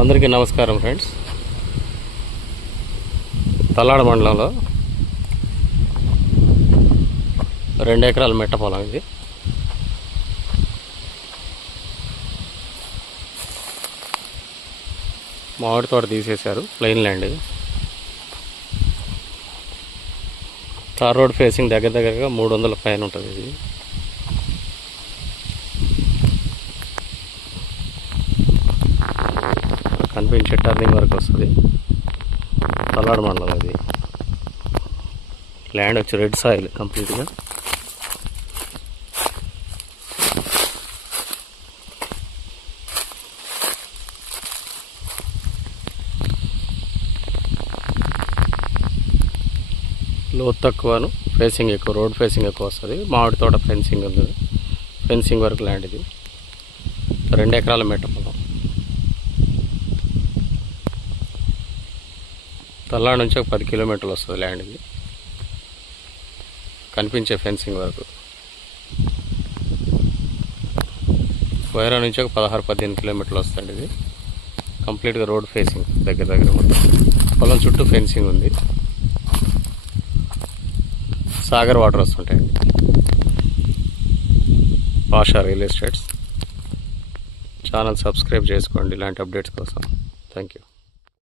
అందరికీ నమస్కారం ఫ్రెండ్స్. తల్లాడ మండలంలో 2 ఎకరాల మెట్ట పొలం ఇది. మామిడి తోట తీసేశారు, plain land. Tar road facing దగ్గరగా 300 పైన ఉంటుంది ఇది. కనిపించే టర్నింగ్ వరకు వస్తుంది. తల్లాడ మండలం అది. ల్యాండ్ వచ్చి రెడ్ సాయిల్ కంప్లీట్గా. లోతు తక్కువను, ఫేసింగ్ ఎక్కువ, రోడ్ ఫేసింగ్ ఎక్కువ వస్తుంది. మామిడి తోట ఫెన్సింగ్ ఉంది, ఫెన్సింగ్ వరకు ల్యాండ్ ఇది. 2 ఎకరాల మెట్ట పొలం. తల్లాడ నుంచి ఒక 10 కిలోమీటర్లు వస్తుంది ల్యాండ్ ఇది. కనిపించే ఫెన్సింగ్ వరకు. వైరా నుంచి ఒక 16-18 కిలోమీటర్లు వస్తుంది ఇది. కంప్లీట్గా రోడ్ ఫేసింగ్ దగ్గర మొత్తం. పొలం చుట్టూ ఫెన్సింగ్ ఉంది. సాగర్ వాటర్ వస్తుంటాయండి. Pasha real estates channel subscribe చేసుకోండి ఇలాంటి అప్డేట్స్ కోసం. Thank you.